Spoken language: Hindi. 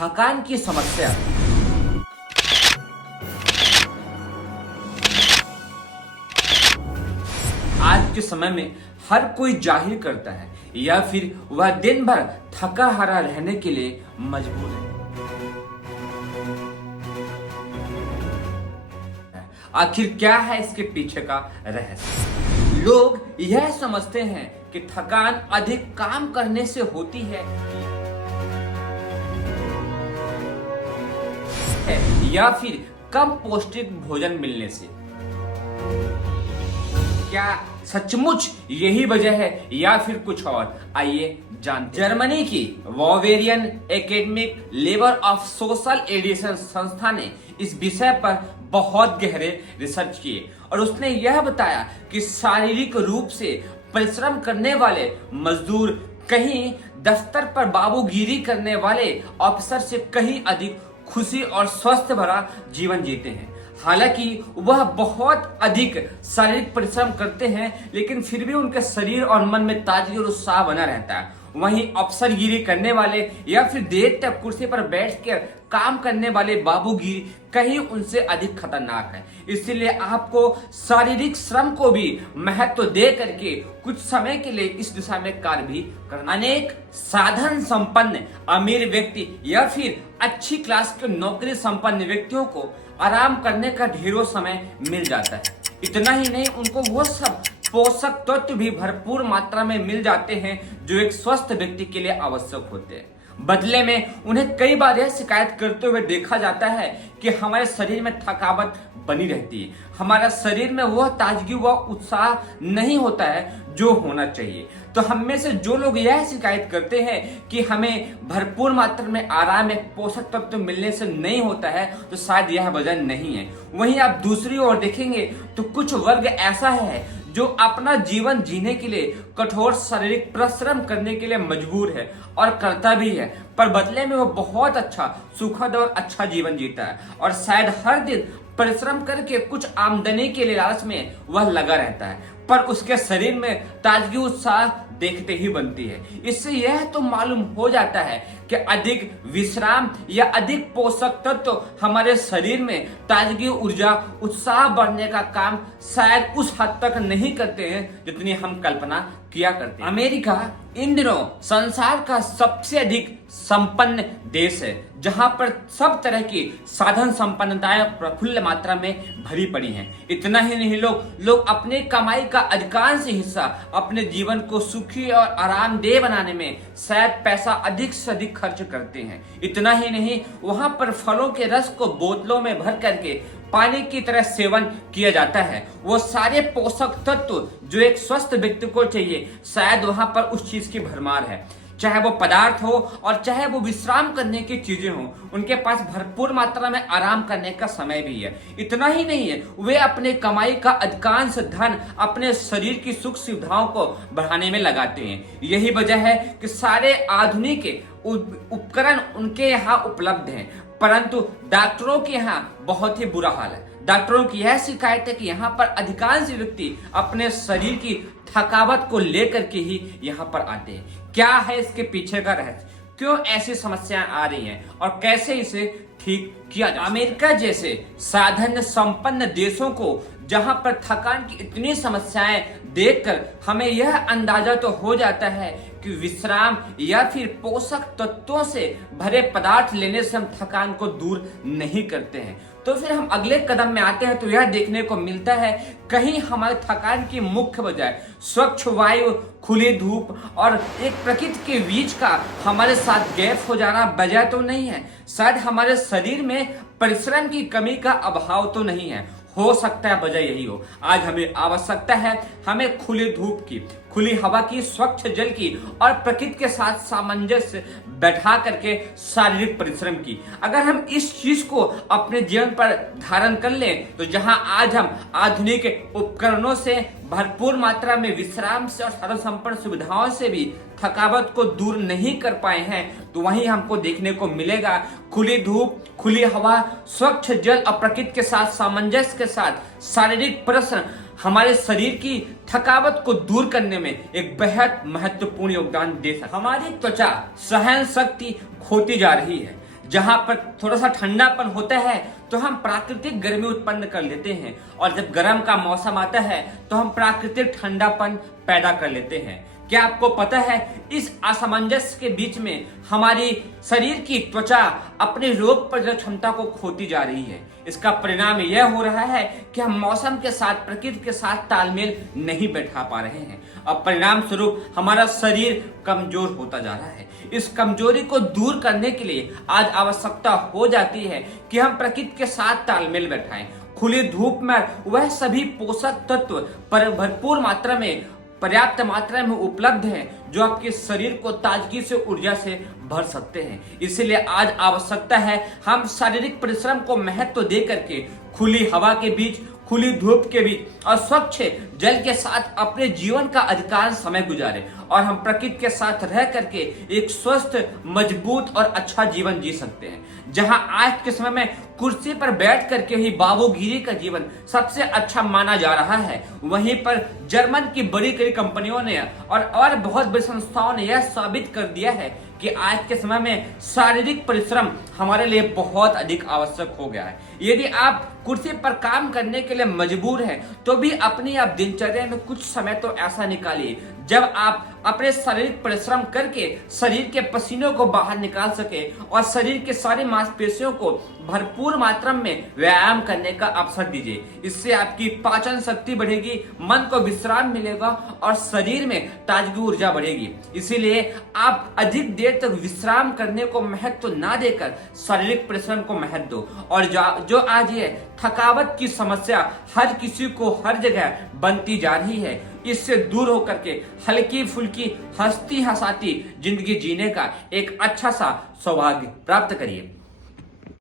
थकान की समस्या आज के समय में हर कोई जाहिर करता है या फिर वह दिन भर थका हारा रहने के लिए मजबूर है। आखिर क्या है इसके पीछे का रहस्य? लोग यह समझते हैं कि थकान अधिक काम करने से होती है या फिर कम पौष्टिक भोजन मिलने से। क्या सचमुच यही वजह है या फिर कुछ और? आइए जानते हैं। जर्मनी की Bavarian academic labour of social edition संस्था ने इस विषय पर बहुत गहरे रिसर्च किए और उसने यह बताया कि शारीरिक रूप से परिश्रम करने वाले मजदूर कहीं दफ्तर पर बाबूगिरी करने वाले ऑफिसर से कहीं अधिक खुशी और स्वस्थ भरा जीवन जीते हैं। हालांकि वह बहुत अधिक शारीरिक परिश्रम करते हैं लेकिन फिर भी उनके शरीर और मन में ताजगी और उत्साह बना रहता है। वहीं अफसरगिरी करने वाले या फिर देर तक कुर्सी पर बैठकर काम करने वाले बाबूगिरी कहीं उनसे अधिक खतरनाक है। इसलिए आपको शारीरिक श्रम को भी महत्व दे करके कुछ समय के लिए इस दिशा में कार्य भी करना। अनेक साधन संपन्न अमीर व्यक्ति या फिर अच्छी क्लास के नौकरी संपन्न व्यक्तियों को आराम करने का ढेरों समय मिल जाता है। इतना ही नहीं, उनको वो सब पोषक तत्व भी भरपूर मात्रा में मिल जाते हैं जो एक स्वस्थ व्यक्ति के लिए आवश्यक होते हैं। बदले में उन्हें कई बार यह शिकायत करते हुए देखा जाता है कि हमारे शरीर में थकावट बनी रहती है, हमारा शरीर में वह ताजगी व उत्साह नहीं होता है जो होना चाहिए। तो हम में से जो लोग यह शिकायत करते हैं कि हमें भरपूर मात्रा में आराम एक पोषक तत्व मिलने से नहीं होता है, तो शायद यह वजह नहीं है। वहीं आप दूसरी ओर देखेंगे तो कुछ वर्ग ऐसा है जो अपना जीवन जीने के लिए कठोर शारीरिक परिश्रम करने के लिए मजबूर है और करता भी है, पर बदले में वो बहुत अच्छा सुखद और अच्छा जीवन जीता है और शायद हर दिन परिश्रम करके कुछ आमदनी के लिए लालच में वह लगा रहता है, पर उसके शरीर में ताजगी उत्साह देखते ही बनती है। इससे यह तो मालूम हो जाता है कि अधिक विश्राम या अधिक पोषक तत्व हमारे शरीर में ताजगी, ऊर्जा, उत्साह बढ़ने का काम शायद उस हद तक नहीं करते हैं जितनी हम कल्पना किया करते हैं। अमेरिका इन दिनों संसार का सबसे अधिक संपन्न देश है, जहां पर सब तरह की साधन संपन्नताएं प्रफुल्ल मात्रा में भरी पड़ी हैं। इतना ही नहीं, लोग अपने कमाई का अधिकांश हिस्सा अपने जीवन को सुखी और आरामदेह बनाने में शायद पैसा अधिक से अधिक खर्च करते हैं। इतना ही नहीं, वहां पर फलों के रस को बोतलों में भर करके पानी की तरह सेवन किया जाता है। वो सारे पोषक तत्व जो एक स्वस्थ व्यक्ति को चाहिए, शायद वहां पर उस चीज की भरमार है। चाहे वो पदार्थ हो और चाहे वो विश्राम करने की चीजें हो, उनके पास भरपूर मात्रा में आराम करने का समय भी है। इतना ही नहीं है, वे अपने कमाई का अधिकांश धन अपने शरीर की सुख सुविधाओं को बढ़ाने में लगाते हैं। यही वजह है कि सारे आधुनिक उपकरण उनके यहाँ उपलब्ध हैं, परंतु डॉक्टरों के यहाँ बहुत ही बुरा हाल है। डॉक्टरों की यह शिकायत है कि यहाँ पर अधिकांश व्यक्ति अपने शरीर की थकावट को लेकर के ही यहाँ पर आते हैं। क्या है इसके पीछे का रहस्य? क्यों ऐसी समस्याएं आ रही हैं और कैसे इसे ठीक किया जाए? अमेरिका जैसे साधन संपन्न देशों को जहां पर थकान की इतनी समस्याएं देखकर हमें यह अंदाजा तो हो जाता है कि विश्राम या फिर पोषक तत्वों से भरे पदार्थ लेने से हम थकान को दूर नहीं करते हैं, तो फिर हम अगले कदम में आते हैं तो यह देखने को मिलता है कहीं हमारे थकान की मुख्य वजह स्वच्छ वायु, खुली धूप और एक प्रकृति के बीच का हमारे साथ गैप हो जाना वजह तो नहीं है। शायद हमारे शरीर में परिश्रम की कमी का अभाव तो नहीं है, हो सकता है वजह यही हो। आज हमें आवश्यकता है हमें खुली धूप की, खुली हवा की, स्वच्छ जल की और प्रकृति के साथ सामंजस्य बैठा करके शारीरिक परिश्रम की। अगर हम इस चीज को अपने जीवन पर धारण कर लें तो जहां आज हम आधुनिक उपकरणों से भरपूर मात्रा में विश्राम से और साधन संपन्न सुविधाओं से भी थकावट को दूर नहीं कर पाए हैं, तो वहीं हमको देखने को मिलेगा खुली धूप, खुली हवा, स्वच्छ जल और प्रकृति के साथ सामंजस्य के साथ शारीरिक परिश्रम हमारे शरीर की थकावट को दूर करने में एक बेहद महत्वपूर्ण योगदान दे सकता है। हमारी त्वचा सहन शक्ति खोती जा रही है, जहां पर थोड़ा सा ठंडापन होता है तो हम प्राकृतिक गर्मी उत्पन्न कर लेते हैं, और जब गर्म का मौसम आता है तो हम प्राकृतिक ठंडापन पैदा कर लेते हैं। क्या आपको पता है इस असमंजस के बीच में हमारी शरीर की त्वचा अपने रोग प्रतिरोधक क्षमता को खोती जा रही है। इसका परिणाम यह हो रहा है कि हम मौसम के साथ, प्रकृति के साथ तालमेल नहीं बैठा पा रहे हैं, और परिणाम स्वरूप हमारा शरीर कमजोर होता जा रहा है। इस कमजोरी को दूर करने के लिए आज आवश्यकता हो जाती है कि हम प्रकृति के साथ तालमेल बैठाएं। खुली धूप में वह सभी पोषक तत्व पर भरपूर मात्रा में, पर्याप्त मात्रा में उपलब्ध हैं जो आपके शरीर को ताजगी से, ऊर्जा से भर सकते हैं। इसलिए आज आवश्यकता है हम शारीरिक परिश्रम को महत्व दे करके खुली हवा के बीच, खुली धूप के बीच और स्वच्छ जल के साथ अपने जीवन का अधिकांश समय गुजारें, और हम प्रकृति के साथ रह करके एक स्वस्थ, मजबूत और अच्छा जीवन जी सकते हैं। जहां आज के समय में कुर्सी पर बैठ करके ही बाबूगिरी का जीवन सबसे अच्छा माना जा रहा है, वहीं पर जर्मन की बड़ी बड़ी कंपनियों ने और बहुत बड़ी संस्थाओं ने यह साबित कर दिया है कि आज के समय में शारीरिक परिश्रम हमारे लिए बहुत अधिक आवश्यक हो गया है। यदि आप कुर्सी पर काम करने के लिए मजबूर हैं तो भी अपनी आप दिनचर्या में कुछ समय तो ऐसा निकालिए जब आप अपने शारीरिक परिश्रम करके शरीर के पसीनों को बाहर निकाल सके और शरीर के सारी मांसपेशियों को भरपूर मात्रा में व्यायाम करने का अवसर दीजिए। इससे आपकी पाचन शक्ति बढ़ेगी, मन को विश्राम मिलेगा और शरीर में ताजगी, ऊर्जा बढ़ेगी। इसीलिए आप अधिक देर तक विश्राम करने को महत्व ना देकर शारीरिक परिश्रम को महत्व दो। और जो आज ये थकावट की समस्या हर किसी को हर जगह बनती जा रही है, इससे दूर होकर के हल्की फुल्की, हंसती हंसाती जिंदगी जीने का एक अच्छा सा सौभाग्य प्राप्त करिए।